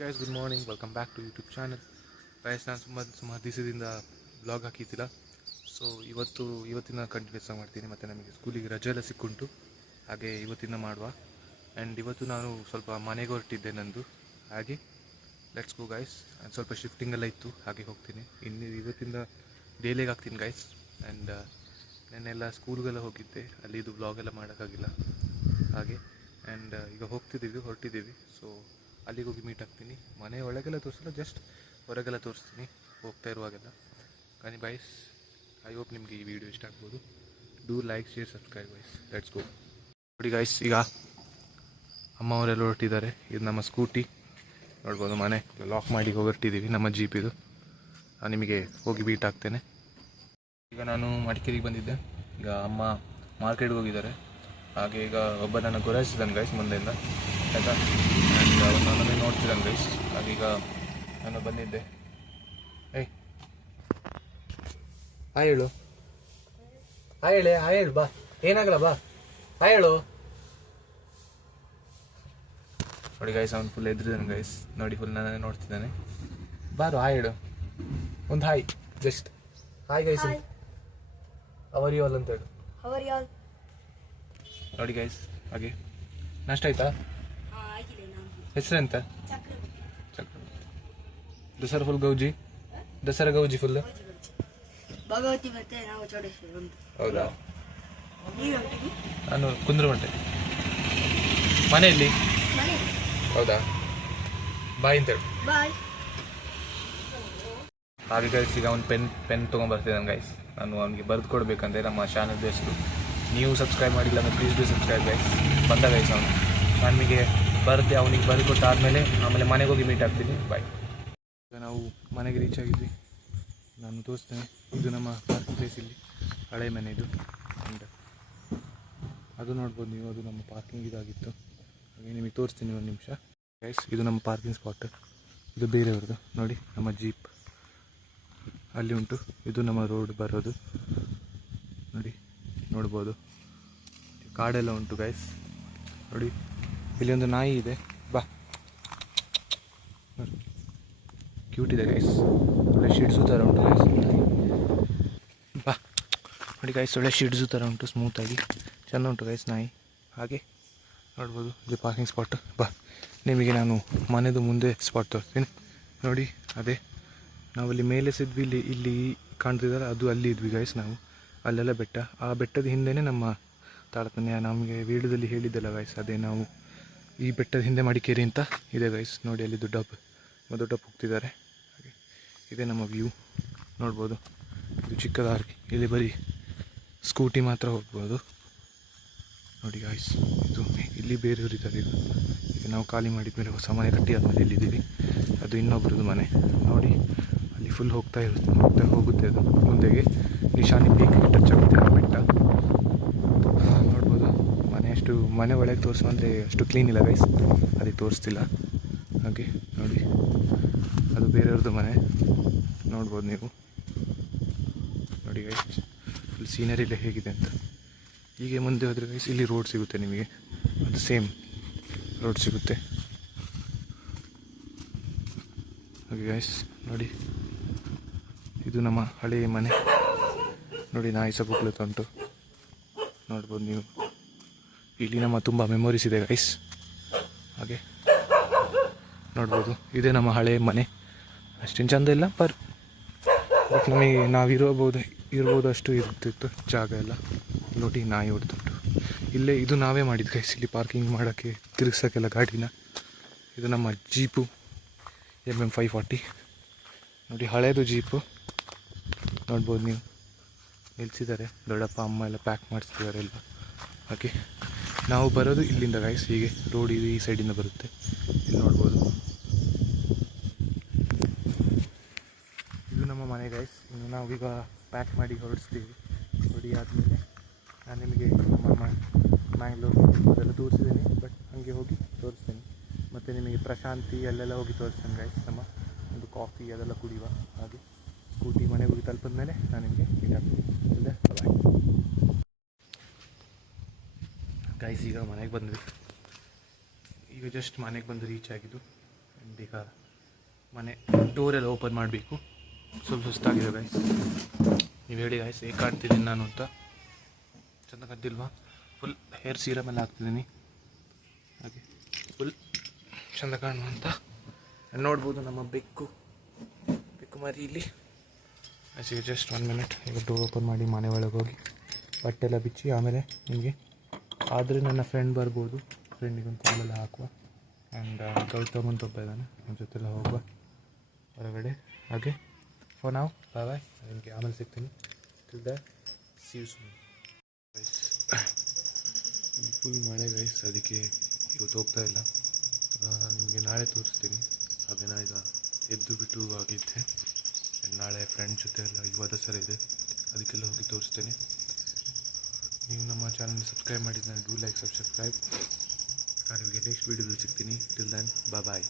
Guys good morning, welcome back to YouTube channel. Guys ನಾನು ಸುಮಾರು ದಿವಸದಿಂದ ಬ್ಲಾಗ್ ಹಾಕಿದ್ದಿಲ್ಲ. ಸೊ ಇವತ್ತಿನ ಕಂಟಿನ್ಯೂಸ್ ಆಗಿ ಮಾಡ್ತೀನಿ. ಮತ್ತು ನಮಗೆ ಸ್ಕೂಲಿಗೆ ರಜೆ ಎಲ್ಲ ಸಿಕ್ಕುಂಟು, ಹಾಗೆ ಇವತ್ತಿನ ಮಾಡುವ. ಆ್ಯಂಡ್ ಇವತ್ತು ನಾನು ಸ್ವಲ್ಪ ಮನೆಗೆ ಹೊರಟಿದ್ದೆ ನಂದು, ಹಾಗೆ ಲೆಟ್ಸ್ ಗೋ ಗೈಸ್. ಸ್ವಲ್ಪ ಶಿಫ್ಟಿಂಗ್ ಎಲ್ಲ ಇತ್ತು, ಹಾಗೆ ಹೋಗ್ತೀನಿ. ಇವತ್ತಿಂದ ಡೈಲಿಗೆ ಹಾಕ್ತೀನಿ ಗೈಸ್. ಆ್ಯಂಡ್ ನೆನ್ನೆಲ್ಲ ಸ್ಕೂಲ್ಗೆಲ್ಲ ಹೋಗಿದ್ದೆ, ಅಲ್ಲಿ ಇದು ಬ್ಲಾಗೆಲ್ಲ ಮಾಡೋಕ್ಕಾಗಿಲ್ಲ ಹಾಗೆ. ಆ್ಯಂಡ್ ಈಗ ಹೊರಟಿದ್ದೀವಿ. ಸೊ ಅಲ್ಲಿಗೆ ಹೋಗಿ ಮೀಟ್ ಆಗ್ತೀನಿ. ಮನೆ ಒಳಗೆಲ್ಲ ತೋರಿಸಲ್ಲ, ಜಸ್ಟ್ ಹೊರಗೆಲ್ಲ ತೋರಿಸ್ತೀನಿ ಹೋಗ್ತಾ ಇರುವಾಗೆಲ್ಲ. ಕಾನಿ ಬಾಯ್ಸ್, ಐ ಹೋಪ್ ನಿಮಗೆ ಈ ವಿಡಿಯೋ ಇಷ್ಟ ಆಗ್ಬೋದು. Do like, share, subscribe boys. Let's go. ನೋಡಿ ಗಾಯ್ಸ್, ಈಗ ಅಮ್ಮ ಅವರೆಲ್ಲ ಹೊರಟಿದ್ದಾರೆ. ಇದು ನಮ್ಮ ಸ್ಕೂಟಿ ನೋಡ್ಬೋದು. ಮನೆ ಲಾಕ್ ಮಾಡಿ ಹೊರಟಿದ್ದೀವಿ, ನಮ್ಮ ಜೀಪ್ ಇದು. ನಾನು ನಿಮಗೆ ಹೋಗಿ ಮೀಟ್ ಆಗ್ತೇನೆ. ಈಗ ನಾನು ಮಡಿಕೇರಿಗೆ ಬಂದಿದ್ದೆ. ಈಗ ಅಮ್ಮ ಮಾರ್ಕೆಟ್ಗೆ ಹೋಗಿದ್ದಾರೆ. ಹಾಗೆ ಈಗ ಒಬ್ಬ ನನ್ನ ಗುರಾಯಿಸಿದ್ದಾನೆ ಗೈಸ್ ಮುಂದೆಯಿಂದ, ಆಯಿತಾ. ಆ್ಯಂಡ್ ಅವನು ನನ್ನನ್ನೇ ನೋಡ್ತಿದ್ದಾನೆ ಗೈಸ್. ಹಾಗೀಗ ನಾನು ಬಂದಿದ್ದೆ. ಏಯ್ ಹಾಯ್ ಹೇಳು, ಹಾಯ್ ಹೇಳು, ಬಾ, ಏನಾಗಲ್ಲ ಬಾ, ಹಾಯ್ ಹೇಳು. ನೋಡಿ ಗೈಸ್, ಅವನು ಫುಲ್ ಎದ್ರಿದ್ದಾನೆ ಗೈಸ್. ನೋಡಿ, ಫುಲ್ ನನ್ನನ್ನೇ ನೋಡ್ತಿದ್ದಾನೆ. ಬಾರು ಹಾಯ್ ಹೇಳು, ಒಂದು hi, just hi guys. How are you all ಅಂತ ಹೇಳು. ನೋಡಿ ಗೈಸ್, ಹಾಗೆ ನಾಷ್ಟ ಆಯ್ತಾ? ಹೆಸರೆಂತ? ದಸರಾ ಫುಲ್ ಗೌಜಿ, ದಸರಾ ಗೌಜಿ ಫುಲ್ ಭಗವತಿ ಮತ್ತೆ ನಾವು ಚೌಡೇಶ್ವರ ಉಂಟು. ಹೌದಾ? ನಾನು ಕುಂದ್ರಮಂಟೆ. ಮನೆಯಲ್ಲಿ? ಹೌದಾ? ಬಾಯ್ ಅಂತ ಹೇಳು. ಬಾಯ್. ಹಾಗೆ ಗೈಸ್, ಈಗ ಅವ್ನು ಪೆನ್ ತೊಗೊಂಡ್ಬರ್ತಿದ್ದಾನೆ ಗೈಸ್. ನಾನು ಅವನಿಗೆ ಬರೆದು ಕೊಡಬೇಕಂದ್ರೆ ನಮ್ಮ ಚಾನಲ್ ಹೆಸರು. ನೀವು ಸಬ್ಸ್ಕ್ರೈಬ್ ಮಾಡಿಲ್ಲ ಅಂದರೆ ಪ್ಲೀಸ್ ಡೂ ಸಬ್ಸ್ಕ್ರೈಬ್ ಗೈಸ್. ಬಂದ ಗೈಸ್ ಅವನು. ನನಗೆ ಅವನಿಗೆ ಬರೆದು ಕೊಟ್ಟಾದಮೇಲೆ ಆಮೇಲೆ ಮನೆಗೆ ಹೋಗಿ ಮೀಟ್ ಆಗ್ತೀನಿ. ಬಾಯ್. ಈಗ ನಾವು ಮನೆಗೆ ರೀಚ್ ಆಗಿದ್ವಿ. ನಾನು ತೋರಿಸ್ತೇನೆ. ಇದು ನಮ್ಮ ಪಾರ್ಕಿಂಗ್ ಪ್ಲೇಸ್. ಇಲ್ಲಿ ಹಳೆ ಮನೆ ಇದು. ಆ್ಯಂಡ್ ಅದು ನೋಡ್ಬೋದು ನೀವು, ಅದು ನಮ್ಮ ಪಾರ್ಕಿಂಗ್ ಇದಾಗಿತ್ತು. ಹಾಗೆ ನಿಮಗೆ ತೋರಿಸ್ತೀನಿ ಒಂದು ನಿಮಿಷ ಗೈಸ್. ಇದು ನಮ್ಮ ಪಾರ್ಕಿಂಗ್ ಸ್ಪಾಟ್. ಇದು ಬೇರೆಯವ್ರದ್ದು. ನೋಡಿ, ನಮ್ಮ ಜೀಪ್ ಅಲ್ಲಿ ಉಂಟು. ಇದು ನಮ್ಮ ರೋಡ್ ಬರೋದು. ನೋಡ್ಬೋದು, ಕಾಡೆಲ್ಲ ಉಂಟು ಗೈಸ್. ನೋಡಿ, ಇಲ್ಲಿ ಒಂದು ನಾಯಿ ಇದೆ. ಬಾ, ಕ್ಯೂಟ್ ಇದೆ ಗೈಸ್. ಒಳ್ಳೆ ಶಿಡ್ಸು ಥರ ಉಂಟು ಗೈಸ್ ನಾಯಿ. ಬಾ, ನೋಡಿ ಗೈಸ್, ಒಳ್ಳೆ ಶಿಡ್ಸು ಥರ ಉಂಟು, ಸ್ಮೂತಾಗಿ ಚೆಂದ ಉಂಟು ಗೈಸ್ ನಾಯಿ. ಹಾಗೆ ನೋಡ್ಬೋದು, ಇದು ಪಾರ್ಕಿಂಗ್ ಸ್ಪಾಟ್. ಬಾ, ನಿಮಗೆ ನಾನು ಮನೆದು ಮುಂದೆ ಸ್ಪಾಟ್ ತೋರಿಸ್ತೀನಿ. ನೋಡಿ, ಅದೇ ನಾವಲ್ಲಿ ಮೇಲೆ ಸಿದ್ವಿ. ಇಲ್ಲಿ ಕಾಣ್ತಿದ್ದಾರೆ, ಅದು ಅಲ್ಲಿ ಇದ್ವಿ ಗೈಸ್ ನಾವು. ಅಲ್ಲೆಲ್ಲ ಬೆಟ್ಟ, ಆ ಬೆಟ್ಟದ ಹಿಂದೆಯೇ ನಮ್ಮ ತಾಳತನ್ಯ. ನಮಗೆ ವೀಡಿಯೋದಲ್ಲಿ ಹೇಳಿದ್ದೆಲ್ಲ ಗೈಸ್, ಅದೇ ನಾವು ಈ ಬೆಟ್ಟದ ಹಿಂದೆ ಮಡಿಕೇರಿ ಅಂತ ಇದೆ ಗೈಸ್. ನೋಡಿ, ಅಲ್ಲಿ ದೊಡ್ಡ ಹೋಗ್ತಿದ್ದಾರೆ. ಹಾಗೆ ಇದೇ ನಮ್ಮ ವ್ಯೂ ನೋಡ್ಬೋದು. ಇದು ಚಿಕ್ಕ ದಾರಿ, ಇಲ್ಲಿ ಬರೀ ಸ್ಕೂಟಿ ಮಾತ್ರ ಹೋಗ್ಬೋದು. ನೋಡಿ ಗೈಸ್, ಇದು ಇಲ್ಲಿ ಬೇರೆಯವರು ಇದ್ದಾರೆ. ಈಗ ನಾವು ಖಾಲಿ ಮಾಡಿದ್ಮೇಲೆ ಹೊಸ ಮನೆ ಕಟ್ಟಿ ಆದಮೇಲೆ ಇಲ್ಲಿದ್ದೀವಿ. ಅದು ಇನ್ನೊಬ್ಬರದ್ದು ಮನೆ. ನೋಡಿ, ಅಲ್ಲಿ ಫುಲ್ ಹೋಗುತ್ತೆ ಅದು ಮುಂದೆಗೆ. ನಿಶಾನಿ ಪೀಕ್ ಟಚ್ ಆಗುತ್ತೆ ಆ ಬೆಟ್ಟ. ನೋಡ್ಬೋದು, ಮನೆ ಒಳಗೆ ತೋರಿಸು ಅಂದರೆ ಅಷ್ಟು ಕ್ಲೀನ್ ಇಲ್ಲ ಗೈಸ್, ಅದಕ್ಕೆ ತೋರಿಸ್ತಿಲ್ಲ. ಹಾಗೆ ನೋಡಿ, ಅದು ಬೇರೆಯವ್ರದ್ದು ಮನೆ ನೋಡ್ಬೋದು ನೀವು. ನೋಡಿ ಗೈಸ್, ಫುಲ್ ಸೀನರಿ ಎಲ್ಲ ಹೇಗಿದೆ ಅಂತ. ಹೀಗೆ ಮುಂದೆ ಹೋದರೆ ಗೈಸ್, ಇಲ್ಲಿ ರೋಡ್ ಸಿಗುತ್ತೆ ನಿಮಗೆ. ಅದು ಸೇಮ್ ರೋಡ್ ಸಿಗುತ್ತೆ. ಹಾಗೆ ಗೈಸ್ ನೋಡಿ, ಇದು ನಮ್ಮ ಹಳೆಯ ಮನೆ. ನೋಡಿ, ನಾಯಿ ಸಹ ಬುಕ್ಲುತ್ತಾ ಉಂಟು, ನೋಡ್ಬೋದು ನೀವು. ಇಲ್ಲಿ ನಮ್ಮ ತುಂಬ ಮೆಮೊರೀಸ್ ಇದೆ ಗೈಸ್. ಹಾಗೆ ನೋಡ್ಬೋದು, ಇದೇ ನಮ್ಮ ಹಳೆಯ ಮನೆ. ಅಷ್ಟೇನು ಚೆಂದ ಇಲ್ಲ, ಬಟ್ ನಮಗೆ ನಾವು ಇರ್ಬೋದು ಅಷ್ಟು ಇರ್ತಿತ್ತು ಜಾಗ ಎಲ್ಲ. ನೋಡಿ, ನಾಯಿ ಹೊಡ್ತುಂಟು ಇಲ್ಲೇ. ಇದು ನಾವೇ ಮಾಡಿದ್ದು ಗೈಸ್, ಇಲ್ಲಿ ಪಾರ್ಕಿಂಗ್ ಮಾಡೋಕ್ಕೆ, ತಿರುಗ್ಸೋಕ್ಕೆಲ್ಲ ಗಾಡಿನ. ಇದು ನಮ್ಮ ಜೀಪು MM 540. ನೋಡಿ, ಹಳೇದು ಜೀಪು ನೋಡ್ಬೋದು ನೀವು. ನಿಲ್ಸಿದ್ದಾರೆ, ದೊಡ್ಡಪ್ಪ ಅಮ್ಮ ಎಲ್ಲ ಪ್ಯಾಕ್ ಮಾಡಿಸ್ತಿದ್ದಾರೆ ಎಲ್ಲ. ಹಾಗೆ ನಾವು ಬರೋದು ಇಲ್ಲಿಂದ ಗೈಸ್. ಹೀಗೆ ರೋಡ್ ಈ ಸೈಡಿಂದ ಬರುತ್ತೆ. ಇಲ್ಲಿ ನೋಡ್ಬೋದು, ಇದು ನಮ್ಮ ಮನೆ ಗೈಸ್. ಇನ್ನು ನಾವೀಗ ಪ್ಯಾಕ್ ಮಾಡಿ ಹೊರಡಿಸ್ತೀವಿ. ನೋಡಿ, ಆದಮೇಲೆ ನಾನು ನಿಮಗೆ ನಮ್ಮ ಮ್ಯಾಂಗ್ಳೂರು ಅದೆಲ್ಲ ತೋರಿಸಿದ್ದೀನಿ, ಬಟ್ ಹಾಗೆ ಹೋಗಿ ತೋರಿಸ್ತೀನಿ. ಮತ್ತು ನಿಮಗೆ ಪ್ರಶಾಂತಿ ಅಲ್ಲೆಲ್ಲ ಹೋಗಿ ತೋರಿಸ್ತೇನೆ ಗೈಸ್. ನಮ್ಮ ಒಂದು ಕಾಫಿ ಅದೆಲ್ಲ ಕುಡಿಯುವ. ಹಾಗೆ ಸ್ಕೂಟಿ ಮನೆಗೆ ಹೋಗಿ ತಲುಪಿದ ಮೇಲೆ ನಾನು ನಿಮಗೆ ಮೀಟ್ ಆಗ್ತೀನಿ. ಇಲ್ಲದೆ ಬಾಯ್ ಗೈಸ್. ಈಗ ಮನೆಗೆ ಬಂದ್ವಿ. ಈಗ ಜಸ್ಟ್ ಮನೆಗೆ ಬಂದು ರೀಚ್ ಆಗಿದ್ದು. ಆ್ಯಂಡ್ ಈಗ ಮನೆ ಡೋರೆಲ್ಲ ಓಪನ್ ಮಾಡಬೇಕು. ಸ್ವಲ್ಪ ಸುಸ್ತಾಗಿದೆ ಗೈಸ್. ನೀವು ಹೇಳಿ ಗೈಸ್ ಹೇಗೆ ಕಾಣ್ತಿದ್ದೀನಿ ನಾನು ಅಂತ. ಚೆಂದ ಕಾಣ್ತಿಲ್ವಾ? ಫುಲ್ ಹೇರ್ ಸೀರಮ್ ಎಲ್ಲ ಹಾಕ್ತಿದ್ದೀನಿ, ಹಾಗೆ ಫುಲ್ ಚೆಂದ ಕಾಣುವಂತ. ನೋಡ್ಬೋದು ನಮ್ಮ ಬೆಕ್ಕು ಮರಿ ಇಲ್ಲಿ. ಆಚೆಗೆ ಜಸ್ಟ್ 1 ಮಿನಿಟ್. ಈಗ ಡೋರ್ ಓಪನ್ ಮಾಡಿ ಮನೆ ಒಳಗೆ ಹೋಗಿ ಬಟ್ಟೆ ಎಲ್ಲ ಬಿಚ್ಚಿ ಆಮೇಲೆ ನಿಮಗೆ ಆದರೆ ನನ್ನ ಫ್ರೆಂಡ್ ಬರ್ಬೋದು, ಫ್ರೆಂಡಿಗೊಂದು ಕಾಲೆಲ್ಲ ಹಾಕುವ. ಆ್ಯಂಡ್ ಗೌತಮ್ ಅಂತ ಒಬ್ಬ ಇದ್ದಾನೆ, ಅವನ ಜೊತೆಲ್ಲ ಹೋಗುವ ಹೊರಗಡೆ. ಹಾಗೆ ಫಾರ್ ನಾವು ಬಾಯ್ ಬಾಯ್, ನಿಮಗೆ ಆಮೇಲೆ ಸಿಗ್ತೀನಿ. Till the see you soon guys. Full ಮಳೆ ಗೈಸ್, ಅದಕ್ಕೆ ಇವತ್ತು ಹೋಗ್ತಾ ಇಲ್ಲ. ನಿಮಗೆ ನಾಳೆ ತೋರಿಸ್ತೀನಿ. ಹಾಗೆ ನಾನು ಈಗ ಎದ್ದು ಬಿಟ್ಟು ಆಗಿದ್ದೆ. ನಾಳೆ ಫ್ರೆಂಡ್ ಜೊತೆ ಎಲ್ಲ ಯುವ ದಸರಾ ಇದೆ, ಅದಕ್ಕೆಲ್ಲ ಹೋಗಿ ತೋರಿಸ್ತೇನೆ. ನೀವು ನಮ್ಮ ಚಾನಲ್ ಸಬ್ಸ್ಕ್ರೈಬ್ ಮಾಡಿದ್ರೆ ಡೂ ಲೈಕ್ ಸಬ್ಸ್ಕ್ರೈಬ್. ನಾನು ನಿಮಗೆ ನೆಕ್ಸ್ಟ್ ವೀಡಿಯೋದಲ್ಲಿ ಸಿಗ್ತೀನಿ. ಟಿಲ್ ದೆನ್ ಬಾಯ್.